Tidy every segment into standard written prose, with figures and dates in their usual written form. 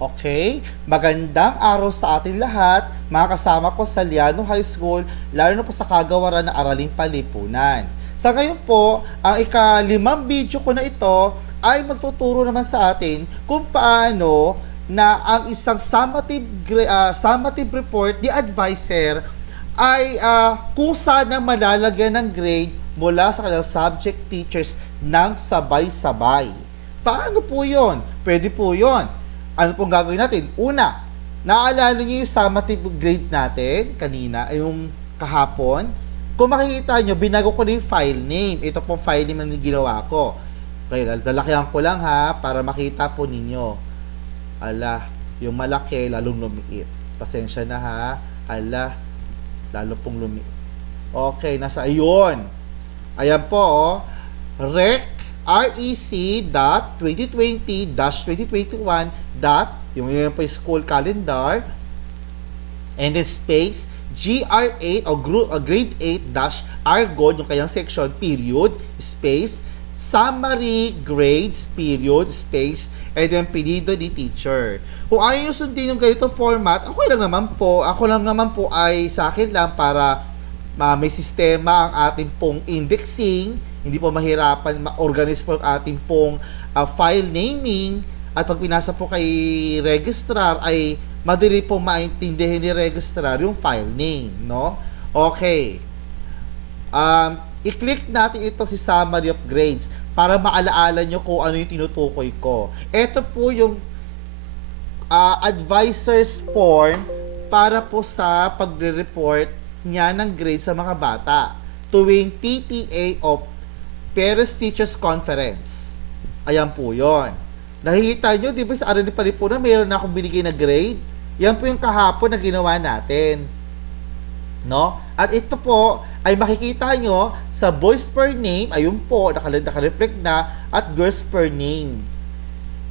Okay? Magandang araw sa ating lahat, mga kasama ko sa Liano High School, lalo na po sa kagawaran ng Araling Panlipunan. Sa ngayon po, ang ika-5 video ko na ito ay magtuturo naman sa atin kung paano na ang isang summative report ni advisor ay kusa na malalagyan ng grade mula sa kanilang subject teachers ng sabay-sabay. Paano po yon? Pwede po yon. Ano pong gagawin natin? Una, naalala niyo yung summative grade natin kanina, yung kahapon? Kung makikita nyo, binago ko na yung file name. Ito po file name na ginawa ko. Okay, lalakihan ko lang ha, para makita po ninyo. Ala, yung malaki, lalong lumiit. Pasensya na ha. Ala, lalo pong lumiit. Okay, nasa ayun. Ayan po, oh. rec.2020-2021 yung po yung school calendar, and then space GR8 o grade 8 dash Argon, yung kanyang section, period, space summary grades, period, space, and then pinido ni teacher. Kung ayaw nyo sundin yung ganitong format, ako lang naman po ay sa akin lang para may sistema ang ating pong indexing, hindi po mahirapan ma-organize po ang ating pong file naming, at pag pinasa po kay registrar ay madali po maintindihan ni registrar yung file name, no? Okay. I-click natin ito si summary of grades para maalaala nyo kung ano yung tinutukoy ko. Ito po yung advisor's form para po sa pagre-report niya ng grade sa mga bata tuwing PTA o Parents Teachers Conference. Ayan po yon. Nakikita nyo, di ba sa Araling Panlipunan, mayroon na akong binigay na grade. Yan po yung kahapon na ginawa natin. No? At ito po, ay makikita nyo sa boys per name, ayun po, nakareflect na, at girls per name.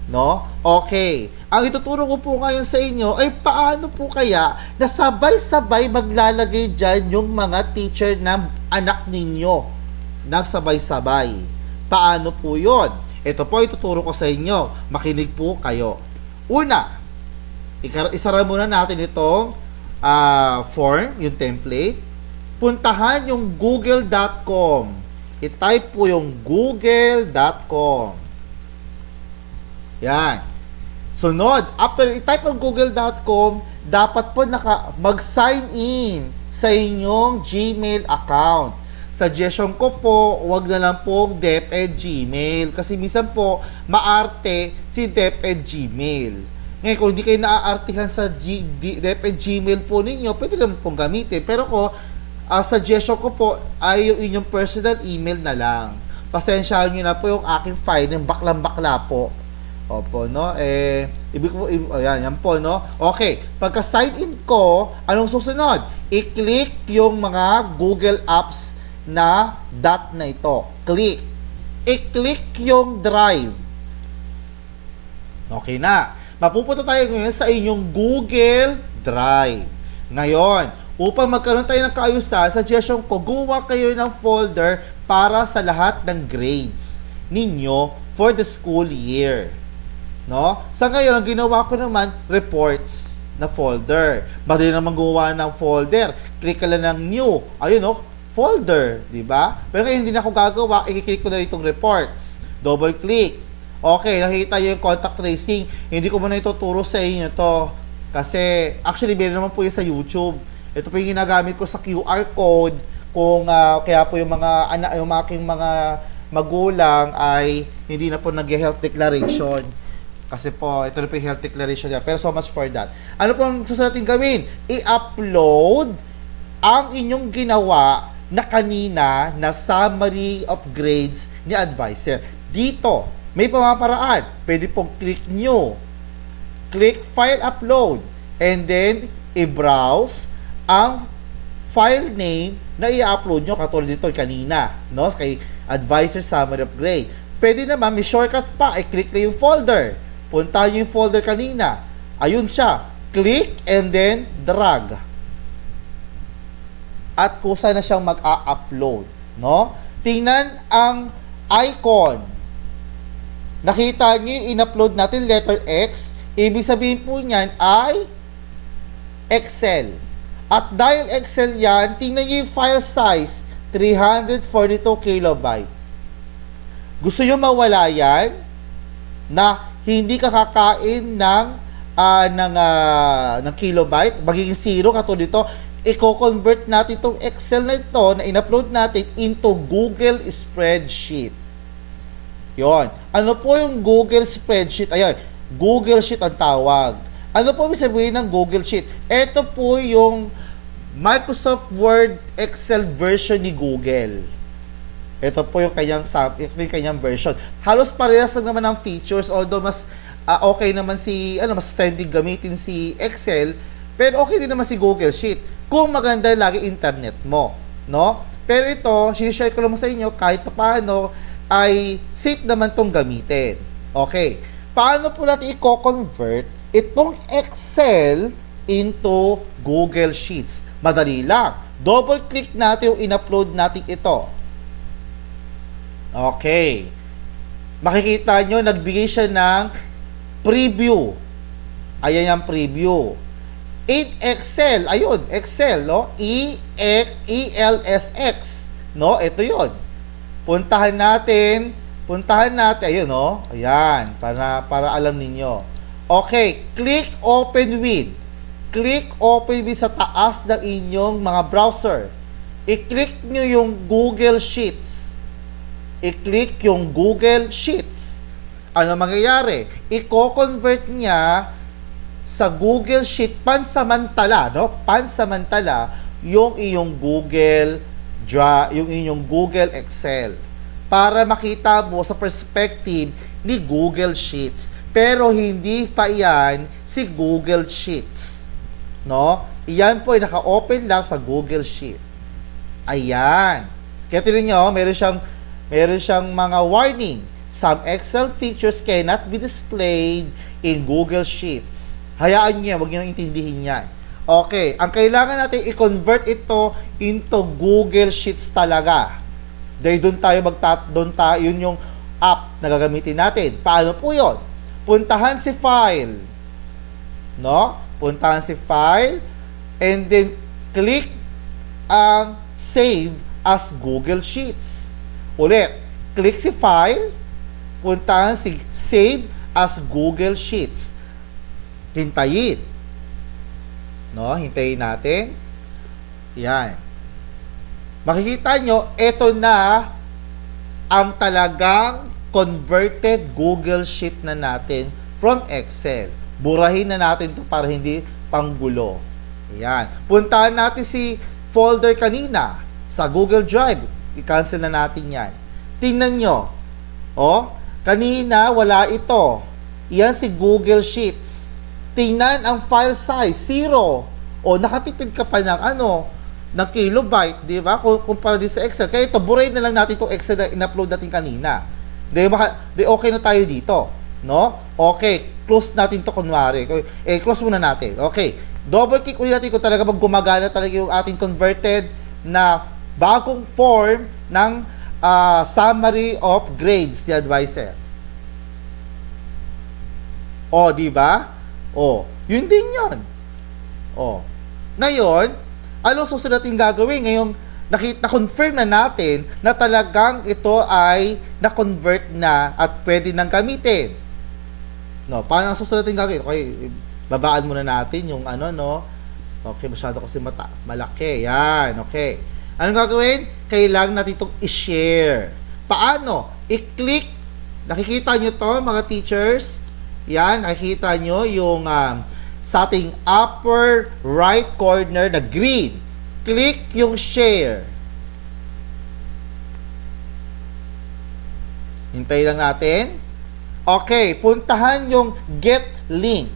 No? Okay. Ang ituturo ko po ngayon sa inyo ay paano po kaya na sabay-sabay maglalagay dyan yung mga teacher ng anak ninyo. Nagsabay-sabay. Paano po yon? Ito po ituturo ko sa inyo. Makinig po kayo. Una, isara muna natin itong form, yung template. Puntahan yung google.com. I-type po yung google.com. Yan. Sunod, after i-type ang google.com, dapat po mag-sign in sa inyong Gmail account. Suggestion ko po, wag na lang pong DepEd Gmail. Kasi minsan po, maarte si DepEd Gmail. Ngayon, kung hindi kayo naaartihan sa DepEd Gmail po ninyo, pwede lang pong gamitin. Pero suggestion ko po ay yung inyong personal email na lang. Pasensyahan nyo na po yung aking file ng baklang-bakla po. Opo, no? Ibig ko, yan po, no? Okay, pagka sign in ko, anong susunod? I-click yung mga Google Apps na dot na ito. Click. I-click yung drive. Okay na. Mapupunta tayo ngayon sa inyong Google Drive. Ngayon, upang magkaroon tayo ng kaayusan, suggestion ko, gumawa kayo ng folder para sa lahat ng grades ninyo for the school year. No? Sa ngayon, ang ginawa ko naman, reports na folder. Madali naman gumawa ng folder. Click ka lang ng new. Ayun, no? Folder, di ba? Pero kaya hindi na ako gagawa, i-click ko na itong reports. Double click. Okay, nakikita nyo yung contact tracing. Hindi ko muna ituturo sa inyo to. Kasi, actually, meron naman po yun sa YouTube. Ito po yung ginagamit ko sa QR code. Kung kaya po yung yung aking mga magulang ay hindi na po nag-health declaration. Kasi po, ito na po yung health declaration niya. Pero so much for that. Ano po ang susunod natin gawin? I-upload ang inyong ginawa na kanina na summary of grades ni advisor. Dito, may pamamaraan. Pwede pong click new. Click file upload. And then, i-browse ang file name na i-upload nyo katulad dito kanina. No? Kay advisor summary of grade. Pwede naman, may shortcut pa. I-click na yung folder. Punta nyo yung folder kanina. Ayun siya. Click and then drag. At kusa na siyang mag-a-upload, no? Tingnan ang icon. Nakita niyo yung in-upload natin letter X, Ibig sabihin po niyan ay Excel. At dahil Excel yan, tingnan niyo yung file size, 342 kilobyte. Gusto niyo mawala yan na hindi ka kakain ng kilobyte, magiging zero katulad dito, i-convert natin itong Excel na ito na in-upload natin into Google Spreadsheet. Yon. Ano po yung Google Spreadsheet? Ayan, Google Sheet ang tawag. Ano po ibig sabihin ng Google Sheet? Ito po yung Microsoft Word Excel version ni Google. Ito po yung kanyang version. Halos parehas lang naman ang features, although mas okay naman mas friendly gamitin si Excel, pero okay din naman si Google Sheet kung maganda lagi internet mo, no? Pero ito, sinishare ko lang sa inyo kahit paano ay safe naman tong gamitin. Okay. Paano po natin i-convert itong Excel into Google Sheets? Madali lang. Double click natin yung in-upload natin ito. Okay. Makikita nyo, nagbigay siya ng preview. Ayan yung preview. In Excel, ayun, Excel, no? ELSX, no? Ito yun. Puntahan natin, ayun, no? Ayan, para alam ninyo. Okay, click open with. Click open with sa taas ng inyong mga browser. I-click nyo yung Google Sheets. I-click yung Google Sheets. Ano mangyayari? I-convert niya sa Google Sheet pansamantala, no? Pansamantala yung iyong Google Drive, yung inyong Google Excel para makita mo sa perspective ni Google Sheets. Pero hindi pa iyan si Google Sheets. No? Iyan po ay naka-open lang sa Google Sheet. Ayan. Kaya tingnan nyo, meron siyang mga warning. Some Excel features cannot be displayed in Google Sheets. Hayaan niyo, huwag niyo nang intindihin yan. Okay, ang kailangan natin i-convert ito into Google Sheets talaga. Dahil doon tayo, yun yung app na gagamitin natin. Paano po yun? Puntahan si file. No? Puntahan si file and then click ang save as Google Sheets. Ulit, click si file, puntahan si save as Google Sheets. Hintayin. No, hintayin natin. Yan. Makikita nyo, ito na ang talagang converted Google Sheet na natin from Excel. Burahin na natin to para hindi panggulo. Yan. Puntahan natin si folder kanina sa Google Drive. I-cancel na natin yan. Tingnan nyo. Oh, kanina wala ito. Yan si Google Sheets. Tingnan ang file size, 0. O nakatipid ka pa ng kilobyte, di ba? Kumpara din sa Excel. Kaya ito, burahin na lang natin itong Excel na in-upload natin kanina. Di okay na tayo dito. No? Okay, close natin to kunwari. Close muna natin. Okay, double click ulit natin kung talaga gumagana talaga yung ating converted na bagong form ng summary of grades ni advisor. O, di ba? O, yun din yun. O, ngayon, anong susunod natin gagawin? Ngayon, na-confirm na natin na talagang ito ay na-convert na at pwede nang gamitin. No, paano ang susunod natin gagawin? Okay, babaan muna natin yung no? Okay, masyado kasi malaki. Yan, okay. Anong gagawin? Kailangan natin itong i-share. Paano? I-click. Nakikita nyo to, mga teachers? Yan, nakikita nyo yung sa ating upper right corner na green. Click yung share. Hintayin lang natin. Okay, puntahan yung get link.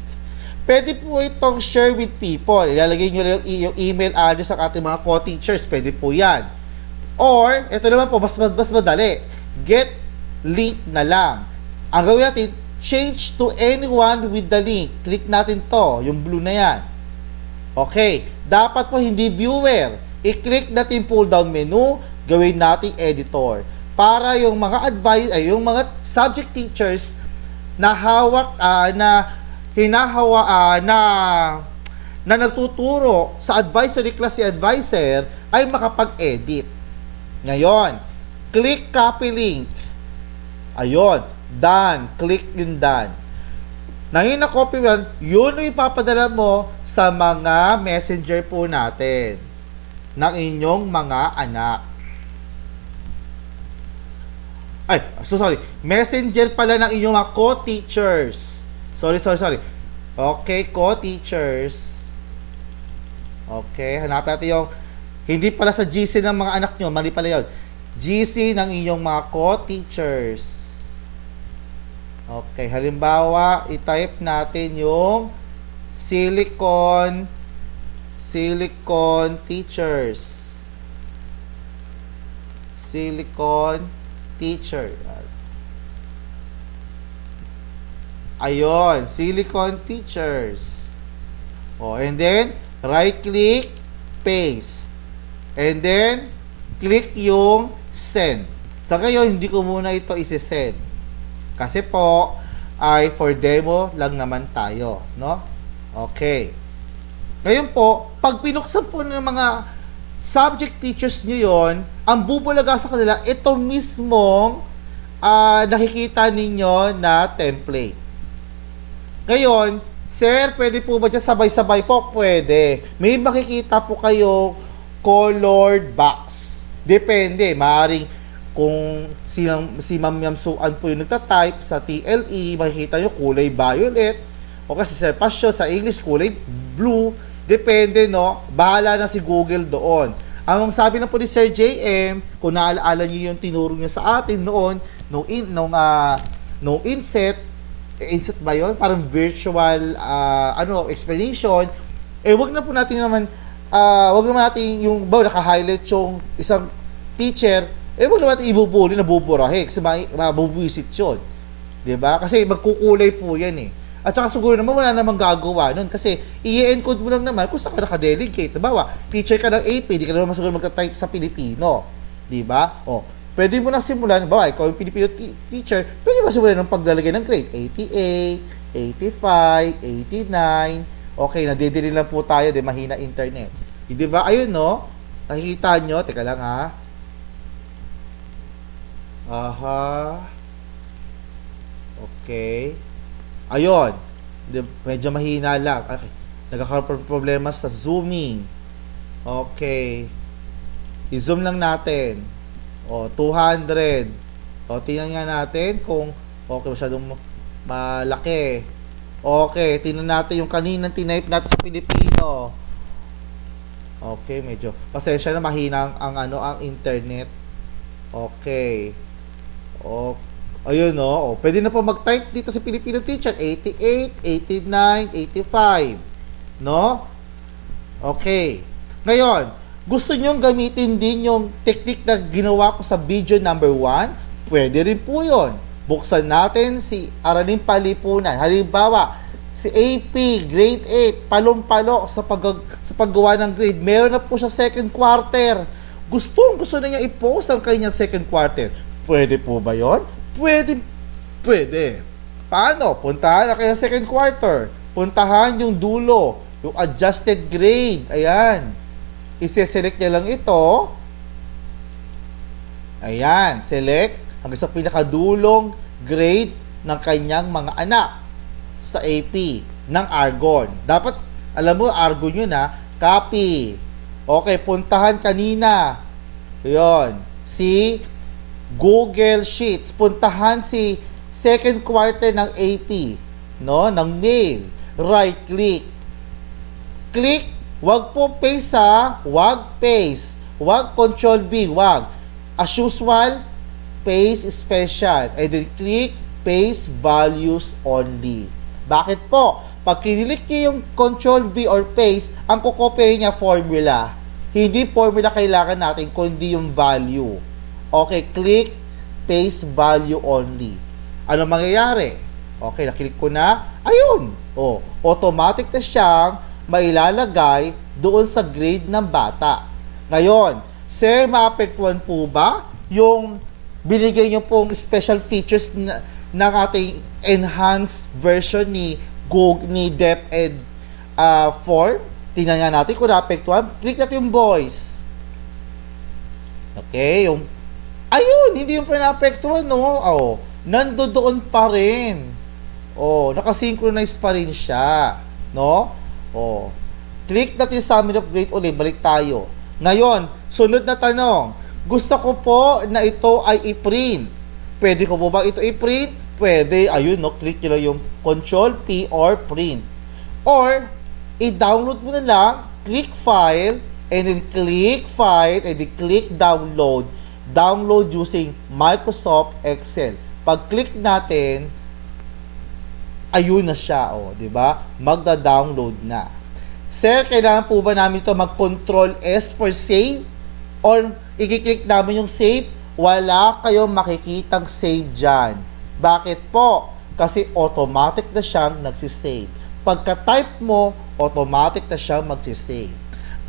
Pwede po itong share with people. Ilalagay nyo yung email address ng ating mga co-teachers. Pwede po yan. Or, ito naman po, mas madali. Get link na lang. Ang gawin natin, change to anyone with the link. Click natin to, yung blue na yan. Okay, dapat po hindi viewer. I-click natin pull down menu, gawin natin editor. Para yung mga yung mga subject teachers na hawak na nagtuturo sa advisory class si advisor ay makapag-edit. Ngayon, click copy link. Ayun, done. Click yung done. Nang yun na-copy mo, yun yung ipapadala mo sa mga messenger po natin ng inyong mga anak. Sorry. Messenger pala ng inyong mga co-teachers. Sorry. Okay, co-teachers. Okay, hanapin natin yung hindi pala sa GC ng mga anak nyo, mali pala yun. GC ng inyong mga co-teachers. Okay, halimbawa, i-type natin yung Silicon Teachers. Silicon Teacher. Ayun, Silicon Teachers. And then, right-click, paste. And then, click yung send. Sa ngayon, hindi ko muna ito isi-send. Kasi po, ay for demo lang naman tayo. No? Okay. Ngayon po, pag pinuksan po ng mga subject teachers nyo yon, ang bubulaga sa kanila, ito mismong nakikita ninyo na template. Ngayon, sir, pwede po ba dyan sabay-sabay po? Pwede. May makikita po kayo colored box. Depende. Maaaring kung si Ma'am Yamsuan po yung nagtatype sa TLE, makikita nyo kulay violet. O kasi Sir Pasyo sa English, kulay blue. Depende, no? Bahala na si Google doon. Ang sabi na po ni Sir JM, kung naalaala nyo yung tinuro niya sa atin noon, nung inset ba yun? Parang virtual explanation. Wag na po natin naman yung naka-highlight yung isang teacher, wag naman natin ibubuli na buburahe kasi mabubuisit yun. Diba? Kasi magkukulay po yan eh. At saka siguro naman wala namang gagawa nun kasi i-encode mo lang naman kung saan ka naka-delegate. Diba? Teacher ka ng AP, di ka naman siguro magka-type sa Pilipino. Diba? Pwede mo na simulan, ikaw yung Filipino teacher, pwede mo simulan ng paglalagay ng grade 88, 85, 89. Okay, nadidili lang po tayo, mahina internet. Di ba? Ayun, no? Nakikita nyo? Teka lang, ha? Aha. Okay. Ayun. Medyo mahina lang. Okay. Nagkakaroon problema sa zooming. Okay. I-zoom lang natin. 200. Tingnan nga natin kung okay, masyadong malaki. Okay, tingnan natin yung kaninang tinype natin sa Pilipino. Okay, medyo pasensya na, mahina ang internet. Okay. Ayun, no? Pwede na po mag-type dito sa Filipino teacher. 88, 89, 85. No? Okay. Ngayon, gusto nyong gamitin din yung technique na ginawa ko sa video number 1? Pwede rin po yun. Buksan natin si Araling Palipunan. Halimbawa, si AP, grade 8, palong-palo sa paggawa ng grade. Meron na po siya second quarter. Gusto na niya i-post ang kanyang second quarter. Pwede po ba yon? Pwede. Paano? Puntahan na kayo second quarter. Puntahan yung dulo, yung adjusted grade. Ayan. I-select niya lang ito. Ayan. Select hanggang sa pinakadulong grade ng kanyang mga anak sa AP ng Argon. Dapat, alam mo, Argon yun ha. Copy. Okay, puntahan kanina. Yun. Si Google Sheets. Puntahan si second quarter ng AP. No? Ng mail. Right click. Click. Wag po paste ha. Wag paste. Wag control V. Wag. As usual, paste special. And then click paste values only. Bakit po? Pag kinilik niyo yung control V or paste, ang kukopyahin niya formula. Hindi formula kailangan natin, kundi yung value. Okay, click paste value only. Ano mangyayari? Okay, naklik ko na. Ayun! Automatic na siyang mailalagay doon sa grade ng bata. Ngayon, sir, maapektuhan po ba yung binigay nyo pong special features ng ating enhanced version ni Google, ni DepEd form. Tingnan nga natin kung naapektuhan. Click natin yung voice. Okay, yung ayun, hindi yung naapektuhan, no? Oh, nandoon pa rin. Oh, nakasynchronize pa rin siya, no? Oh. Click natin yung summary of grade ulit, balik tayo. Ngayon, sunod na tanong. Gusto ko po na ito ay i-print. Pwede ko po ba ito i-print? Pwede, ayun, no? Click nyo lang yung Control P or print. Or, i-download mo na lang, click file, and then click file, and then click download. Download using Microsoft Excel. Pag-click natin, ayun na siya, oh, di ba? Magda-download na. Sir, kailangan po ba namin ito mag-Control S for save? Or i-click namin yung save? Wala kayong makikitang save dyan. Bakit po? Kasi automatic na siyang nagsisave. Pagka-type mo, automatic na siyang magsisave.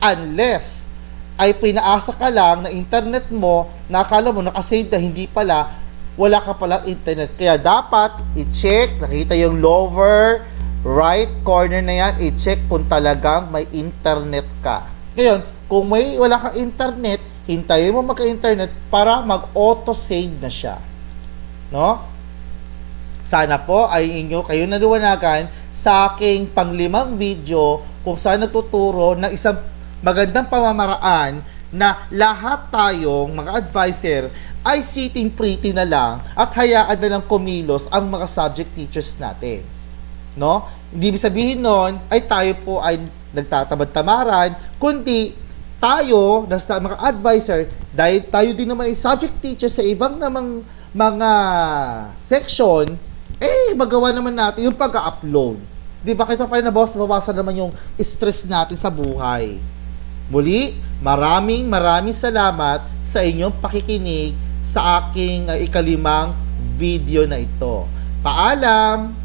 Unless ay pinaasa ka lang na internet mo, na akala mo nakasave na, hindi pala, wala ka palang internet. Kaya dapat i-check, nakita yung lower right corner na yan, i-check kung talagang may internet ka. Ngayon, kung wala kang internet, hintayin mo magka-internet para mag-auto-save na siya. No? Sana po ay kayo naliwanagan sa aking pang-5 video kung saan nagtuturo ng isang magandang pamamaraan na lahat tayong mga advisor ay sitting pretty na lang at hayaan na lang kumilos ang mga subject teachers natin. No? Hindi sabihin nun ay tayo po ay nagtatamad-tamaran, kundi tayo, nasa mga advisor, dahil tayo din naman ay subject teacher sa ibang namang mga section, magawa naman natin yung pag-upload. Di ba kita pa na boss, mabasa naman yung stress natin sa buhay. Muli, maraming salamat sa inyong pakikinig sa aking ika-5 video na ito. Paalam!